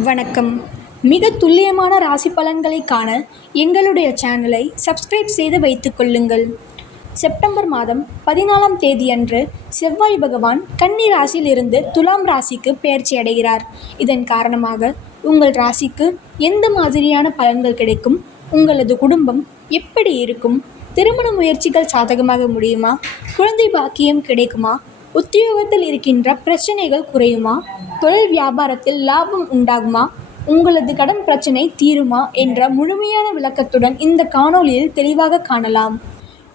வணக்கம். மிக துல்லியமான ராசி பலன்களை காண எங்களுடைய சேனலை சப்ஸ்கிரைப் செய்து வைத்துக் கொள்ளுங்கள். செப்டம்பர் மாதம் பதினாலாம் தேதியன்று செவ்வாய் பகவான் கன்னி ராசியிலிருந்து துலாம் ராசிக்கு பெயர்ச்சி அடைகிறார். இதன் காரணமாக உங்கள் ராசிக்கு எந்த மாதிரியான பலன்கள் கிடைக்கும்? உங்களது குடும்பம் எப்படி இருக்கும்? திருமண முயற்சிகள் சாதகமாக முடியுமா? குழந்தை பாக்கியம் கிடைக்குமா? உத்தியோகத்தில் இருக்கின்ற பிரச்சனைகள் குறையுமா? தொழில் வியாபாரத்தில் லாபம் உண்டாகுமா? உங்களது கடன் பிரச்சனை தீருமா? என்ற முழுமையான விளக்கத்துடன் இந்த காணொளியில் தெளிவாக காணலாம்.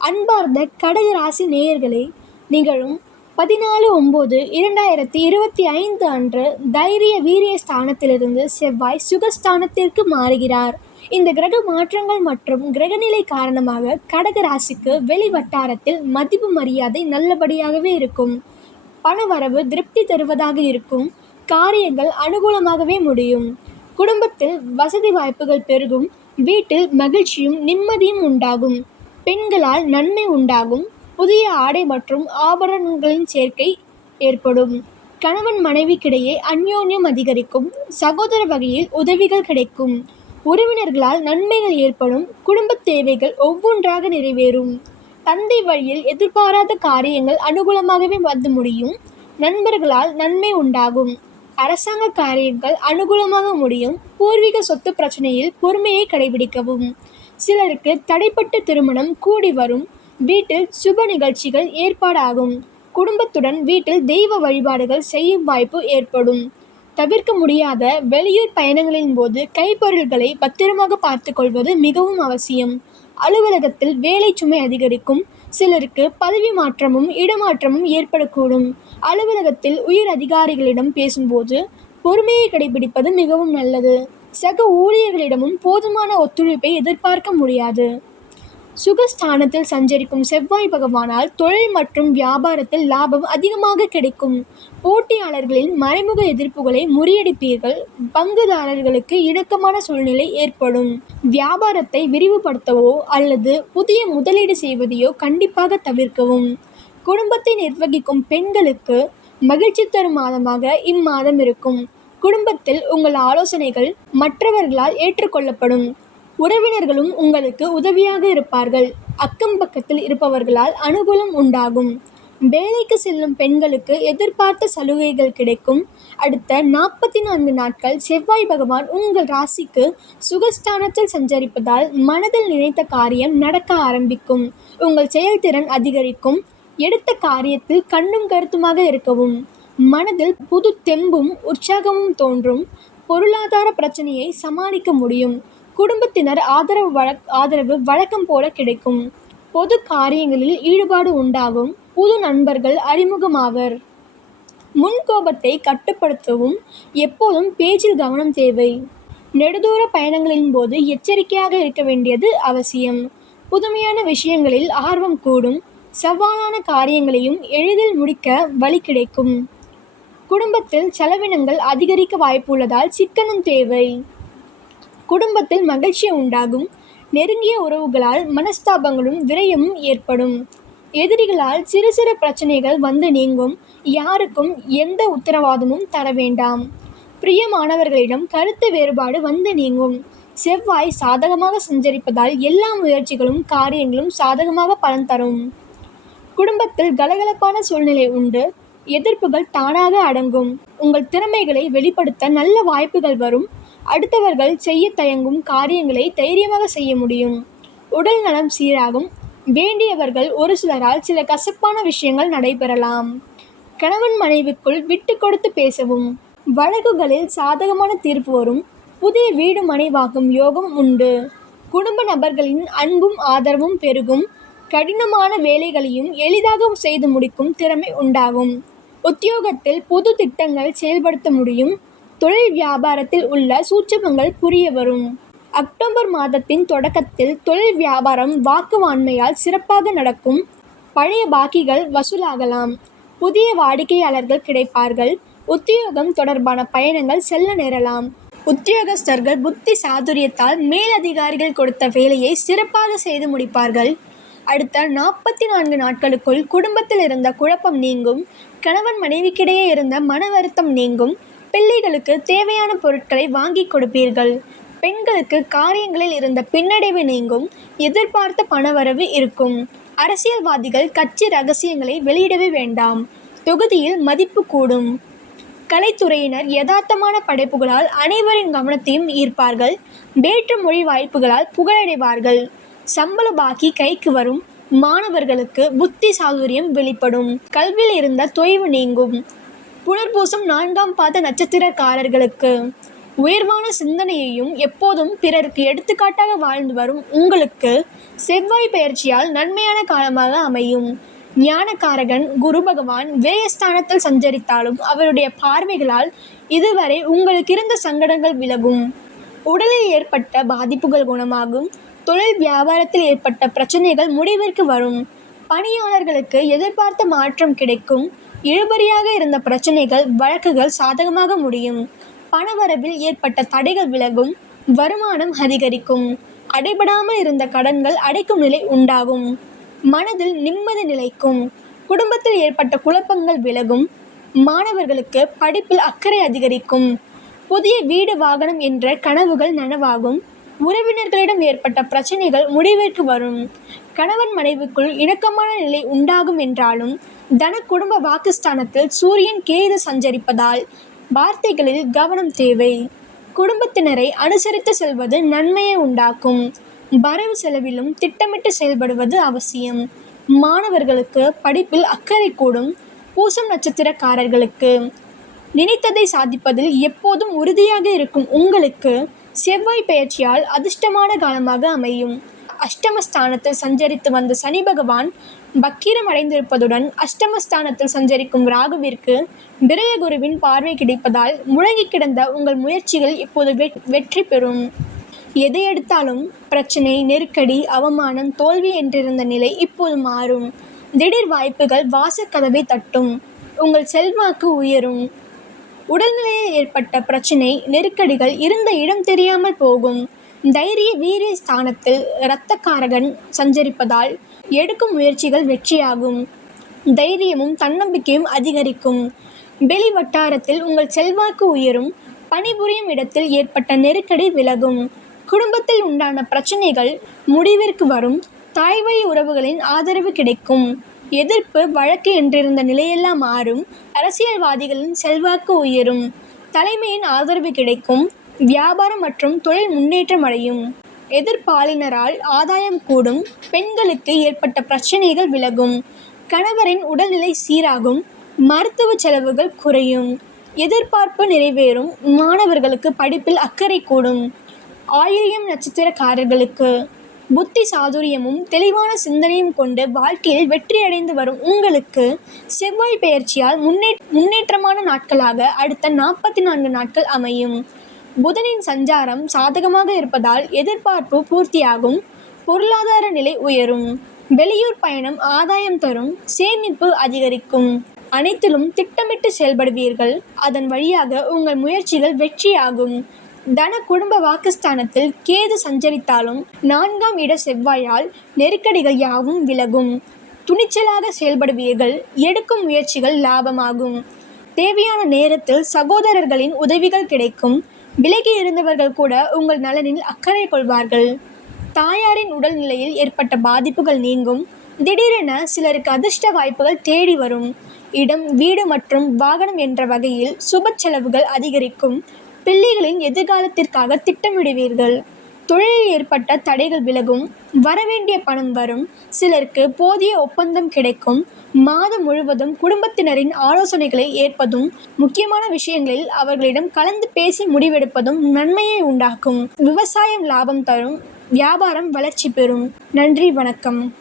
அன்பார்ந்த கடக ராசி நேயர்களே நிகழும் பதினாலு ஒம்பது இரண்டாயிரத்தி இருபத்தி ஐந்து அன்று தைரிய வீரிய ஸ்தானத்திலிருந்து செவ்வாய் சுகஸ்தானத்திற்கு மாறுகிறார். இந்த கிரக மாற்றங்கள் மற்றும் கிரகநிலை காரணமாக கடக ராசிக்கு வெளி வட்டாரத்தில் மதிப்பு மரியாதை நல்லபடியாகவே இருக்கும். பணவரவு திருப்தி தருவதாக இருக்கும். காரியங்கள் அனுகூலமாகவே முடியும். குடும்பத்தில் வசதி வாய்ப்புகள் பெருகும். வீட்டில் மகிழ்ச்சியும் நிம்மதியும் உண்டாகும். பெண்களால் நன்மை உண்டாகும். புதிய ஆடை மற்றும் ஆபரணங்களின் சேர்க்கை ஏற்படும். கணவன் மனைவிக்கிடையே அந்யோன்யம் அதிகரிக்கும். சகோதர வகையில் உதவிகள் கிடைக்கும். உறவினர்களால் நன்மைகள் ஏற்படும். குடும்ப தேவைகள் ஒவ்வொன்றாக நிறைவேறும். தந்தை வழியில் எதிர்பாராத காரியங்கள் அனுகூலமாகவே வந்து முடியும். நண்பர்களால் நன்மை உண்டாகும். அரசாங்க காரியங்கள் அனுகூலமாக முடியும். பூர்வீக சொத்து பிரச்சனையில் பொறுமையை கடைபிடிக்கவும். சிலருக்கு தடைப்பட்ட திருமணம் கூடி வரும். வீட்டில் சுப நிகழ்ச்சிகள் ஏற்பாடாகும். குடும்பத்துடன் வீட்டில் தெய்வ வழிபாடுகள் செய்யும் வாய்ப்பு ஏற்படும். தவிர்க்க முடியாத வெளியூர் பயணங்களின் போது கைப்பொருள்களை பத்திரமாக பார்த்து கொள்வது மிகவும் அவசியம். அலுவலகத்தில் வேலை சுமை அதிகரிக்கும். சிலருக்கு பதவி மாற்றமும் இடமாற்றமும் ஏற்படக்கூடும். அலுவலகத்தில் உயர் அதிகாரிகளிடம் பேசும்போது பொறுமையை கடைபிடிப்பது மிகவும் நல்லது. சக ஊழியர்களிடமும் போதுமான ஒத்துழைப்பை எதிர்பார்க்க முடியாது. சுகஸ்தானத்தில் சஞ்சரிக்கும் செவ்வாய் பகவானால் தொழில் மற்றும் வியாபாரத்தில் லாபம் அதிகமாக கிடைக்கும். போட்டியாளர்களின் மறைமுக எதிர்ப்புகளை முறியடிப்பீர்கள். பங்குதாரர்களுக்கு இணக்கமான சூழ்நிலை ஏற்படும். வியாபாரத்தை விரிவுபடுத்தவோ அல்லது புதிய முதலீடு செய்வதையோ கண்டிப்பாக தவிர்க்கவும். குடும்பத்தை நிர்வகிக்கும் பெண்களுக்கு மகிழ்ச்சி தரும் மாதமாக இம்மாதம் இருக்கும். குடும்பத்தில் உங்கள் ஆலோசனைகள் மற்றவர்களால் ஏற்றுக்கொள்ளப்படும். உறவினர்களும் உங்களுக்கு உதவியாக இருப்பார்கள். அக்கம் பக்கத்தில் இருப்பவர்களால் அனுகூலம் உண்டாகும். வேலைக்கு செல்லும் பெண்களுக்கு எதிர்பார்த்த சலுகைகள் கிடைக்கும். அடுத்த நாற்பத்தி நான்கு நாட்கள் செவ்வாய் பகவான் உங்கள் ராசிக்கு சுகஸ்தானத்தில் சஞ்சரிப்பதால் மனதில் நினைத்த காரியம் நடக்க ஆரம்பிக்கும். உங்கள் செயல்திறன் அதிகரிக்கும். எடுத்த காரியத்தில் கண்ணும் கருத்துமாக இருக்கவும். மனதில் புது தெம்பும் உற்சாகமும் தோன்றும். பொருளாதார பிரச்சனையை சமாளிக்க முடியும். குடும்பத்தினர் ஆதரவு வழக் ஆதரவு வழக்கம் போல கிடைக்கும். பொது காரியங்களில் ஈடுபாடு உண்டாகும். புது நண்பர்கள் அறிமுகமாவர். முன்கோபத்தை கட்டுப்படுத்தவும் எப்போதும் பேச்சில் கவனம் தேவை. நெடுதூர பயணங்களின் போது எச்சரிக்கையாக இருக்க வேண்டியது அவசியம். புதுமையான விஷயங்களில் ஆர்வம் கூடும். சவாலான காரியங்களையும் எளிதில் முடிக்க வழி கிடைக்கும். குடும்பத்தில் செலவினங்கள் அதிகரிக்க வாய்ப்புள்ளதால் சிக்கனம் தேவை. குடும்பத்தில் மகிழ்ச்சி உண்டாகும். நெருங்கிய உறவுகளால் மனஸ்தாபங்களும் விரயமும் ஏற்படும். எதிரிகளால் சிறு சிறு பிரச்சனைகள் வந்து நீங்கும். யாருக்கும் எந்த உத்தரவாதமும் தர வேண்டாம். பிரியமானவர்களிடம் கருத்து வேறுபாடு வந்து நீங்கும். செவ்வாய் சாதகமாக சஞ்சரிப்பதால் எல்லா முயற்சிகளும் காரியங்களும் சாதகமாக பலன் தரும். குடும்பத்தில் கலகலப்பான சூழ்நிலை உண்டு. எதிர்ப்புகள் தானாக அடங்கும். உங்கள் திறமைகளை வெளிப்படுத்த நல்ல வாய்ப்புகள் வரும். அடுத்தவர்கள் செய்ய தயங்கும் காரியங்களை தைரியமாக செய்ய முடியும். உடல் நலம் சீராகும். வேண்டியவர்கள் ஒரு சிலரால் சில கசப்பான விஷயங்கள் நடைபெறலாம். கணவன் மனைவிக்குள் விட்டு கொடுத்து பேசவும். வழக்குகளில் சாதகமான தீர்ப்பு வரும். புதிய வீடு மனைவாகும் யோகம் உண்டு. குடும்ப நபர்களின் அன்பும் ஆதரவும் பெருகும். கடினமான வேலைகளையும் எளிதாக செய்து முடிக்கும் திறமை உண்டாகும். உத்தியோகத்தில் புது திட்டங்கள் செயல்படுத்த முடியும். தொழில் வியாபாரத்தில் உள்ள சூட்சமங்கள் புரிய வரும். அக்டோபர் மாதத்தின் தொடக்கத்தில் தொழில் வியாபாரம் வாக்குவாண்மையால் சிறப்பாக நடக்கும். பழைய பாக்கிகள் வசூலாகலாம். புதிய வாடிக்கையாளர்கள் கிடைப்பார்கள். உத்தியோகம் தொடர்பான பயணங்கள் செல்ல நேரலாம். உத்தியோகஸ்தர்கள் புத்தி சாதுரியத்தால் மேலதிகாரிகள் கொடுத்த வேலையை சிறப்பாக செய்து முடிப்பார்கள். அடுத்த நாற்பத்தி நான்கு நாட்களுக்குள் குடும்பத்தில் இருந்த குழப்பம் நீங்கும். கணவன் மனைவிக்கிடையே இருந்த மன வருத்தம் நீங்கும். பிள்ளைகளுக்கு தேவையான பொருட்களை வாங்கிக் கொடுப்பீர்கள். பெண்களுக்கு காரியங்களில் இருந்த பின்னடைவு நீங்கும் எதிர்பார்த்த பணவரவு இருக்கும். அரசியல்வாதிகள் கட்சி ரகசியங்களை வெளியிடவே வேண்டாம். தொகுதியில் மதிப்பு கூடும். கலைத்துறையினர் யதார்த்தமான படைப்புகளால் அனைவரின் கவனத்தையும் ஈர்ப்பார்கள். வேற்று மொழி வாய்ப்புகளால் புகழடைவார்கள். சம்பள பாக்கி கைக்கு வரும். மாணவர்களுக்கு புத்தி சாதுரியம் வெளிப்படும். கல்வியில் இருந்த தொய்வு நீங்கும். புனர்பூசம் நான்காம் பாத நட்சத்திரக்காரர்களுக்கு. உயர்வான சிந்தனையையும் எப்போதும் பிறருக்கு எடுத்துக்காட்டாக வாழ்ந்து வரும் உங்களுக்கு செவ்வாய் பெயர்ச்சியால் நன்மையான காலமாக அமையும். ஞானக்காரகன் குரு பகவான் விரயஸ்தானத்தில் சஞ்சரித்தாலும் அவருடைய பார்வைகளால் இதுவரை உங்களுக்கு இருந்த சங்கடங்கள் விலகும். உடலில் ஏற்பட்ட பாதிப்புகள் குணமாகும். தொழில் வியாபாரத்தில் ஏற்பட்ட பிரச்சனைகள் முடிவிற்கு வரும். பணியாளர்களுக்கு எதிர்பார்த்த மாற்றம் கிடைக்கும். இழுபறியாக இருந்த பிரச்சனைகள் வழக்குகள் சாதகமாக முடியும். பணவரவில் ஏற்பட்ட தடைகள் விலகும் வருமானம் அதிகரிக்கும். அடைபடாமல் இருந்த கடன்கள் அடைக்கும் நிலை உண்டாகும். மனதில் நிம்மதி நிலைக்கும். குடும்பத்தில் ஏற்பட்ட குழப்பங்கள் விலகும். மாணவர்களுக்கு படிப்பில் அக்கறை அதிகரிக்கும். புதிய வீடு வாகனம் என்ற கனவுகள் நனவாகும். உறவினர்களிடம் ஏற்பட்ட பிரச்சனைகள் முடிவிற்கு வரும். கணவன் மனைவிக்குள் இணக்கமான நிலை உண்டாகும் என்றாலும் தன குடும்ப வாக்குஸ்தானத்தில் சூரியன் கேது சஞ்சரிப்பதால் வார்த்தைகளில் கவனம் தேவை. குடும்பத்தினரை அனுசரித்து செல்வது நன்மையை உண்டாக்கும். வரவு செலவிலும் திட்டமிட்டு செயல்படுவது அவசியம். மாணவர்களுக்கு படிப்பில் அக்கறை கூடும். பூசம் நட்சத்திரக்காரர்களுக்கு நினைத்ததை சாதிப்பதில் எப்போதும் உறுதியாக இருக்கும் உங்களுக்கு செவ்வாய் பெயர்ச்சியால் அதிர்ஷ்டமான காலமாக அமையும். அஷ்டமஸ்தானத்தில் சஞ்சரித்து வந்த சனி பகவான் பக்கீரம் அடைந்திருப்பதுடன் அஷ்டமஸ்தானத்தில் சஞ்சரிக்கும் ராகுவிற்கு விரயகுருவின் பார்வை கிடைப்பதால் முழங்கி கிடந்த உங்கள் முயற்சிகள் இப்போது வெற்றி பெறும். எதை எடுத்தாலும் பிரச்சனை நெருக்கடி அவமானம் தோல்வி என்றிருந்த நிலை இப்போது மாறும். திடீர் வாய்ப்புகள் வாசக்கதவை தட்டும். உங்கள் செல்வாக்கு உயரும். உடல்நிலையில் ஏற்பட்ட பிரச்சனை நெருக்கடிகள் இருந்த இடம் தெரியாமல் போகும். தைரிய வீரிய ஸ்தானத்தில் இரத்தக்காரகன் சஞ்சரிப்பதால் எடுக்கும் முயற்சிகள் வெற்றியாகும். தைரியமும் தன்னம்பிக்கையும் அதிகரிக்கும். வெளி வட்டாரத்தில் உங்கள் செல்வாக்கு உயரும். பணிபுரியும் இடத்தில் ஏற்பட்ட நெருக்கடி விலகும். குடும்பத்தில் உண்டான பிரச்சனைகள் முடிவிற்கு வரும். தாய்வழி உறவுகளின் ஆதரவு கிடைக்கும். எதிர்ப்பு வழக்கு என்றிருந்த நிலையெல்லாம் மாறும். அரசியல்வாதிகளின் செல்வாக்கு உயரும். தலைமையின் ஆதரவு கிடைக்கும். வியாபாரம் மற்றும் தொழில் முன்னேற்றம் அடையும். எதிர்ப்பாளினரால் ஆதாயம் கூடும். பெண்களுக்கு ஏற்பட்ட பிரச்சனைகள் விலகும். கணவரின் உடல்நிலை சீராகும். மருத்துவ செலவுகள் குறையும். எதிர்பார்ப்பு நிறைவேறும். மாணவர்களுக்கு படிப்பில் அக்கறை கூடும். ஆயில்யம் நட்சத்திரக்காரர்களுக்கு புத்தி சாதுரியமும் தெளிவான சிந்தனையும் கொண்டு வாழ்க்கையில் வெற்றியடைந்து வரும் உங்களுக்கு செவ்வாய் பெயர்ச்சியால் முன்னே முன்னேற்றமான நாட்களாக அடுத்த நாற்பத்தி நான்கு நாட்கள் அமையும். புதனின் சஞ்சாரம் சாதகமாக இருப்பதால் எதிர்பார்ப்பு பூர்த்தியாகும். பொருளாதார நிலை உயரும். வெளியூர் பயணம் ஆதாயம் தரும். சேமிப்பு அதிகரிக்கும். அனைத்திலும் திட்டமிட்டு செயல்படுவீர்கள். அதன் வழியாக உங்கள் முயற்சிகள் வெற்றியாகும். தன குடும்ப வாக்குஸ்தானத்தில் கேது சஞ்சரித்தாலும் நான்காம் இட செவ்வாயால் நெருக்கடிகள் யாவும் விலகும். துணிச்சலாக செயல்படுவீர்கள் எடுக்கும் முயற்சிகள் லாபமாகும். தேவையான நேரத்தில் சகோதரர்களின் உதவிகள் கிடைக்கும். விலகி இருந்தவர்கள் கூட உங்கள் நலனில் அக்கறை கொள்வார்கள். தாயாரின் உடல்நிலையில் ஏற்பட்ட பாதிப்புகள் நீங்கும். திடீரென சிலருக்கு அதிர்ஷ்ட வாய்ப்புகள் தேடி வரும். இடம் வீடு மற்றும் வாகனம் என்ற வகையில் சுப செலவுகள் அதிகரிக்கும். பிள்ளைகளின் எதிர்காலத்திற்காக திட்டமிடுவீர்கள். தொழிலில் ஏற்பட்ட தடைகள் விலகும் வரவேண்டிய பணம் வரும் சிலருக்கு போதிய ஒப்பந்தம் கிடைக்கும் மாதம் முழுவதும் குடும்பத்தினரின் ஆலோசனைகளை ஏற்பதும் முக்கியமான விஷயங்களில் அவர்களிடம் கலந்து பேசி முடிவெடுப்பதும் நன்மையை உண்டாக்கும். விவசாயம் லாபம் தரும் வியாபாரம் வளர்ச்சி பெறும். நன்றி வணக்கம்.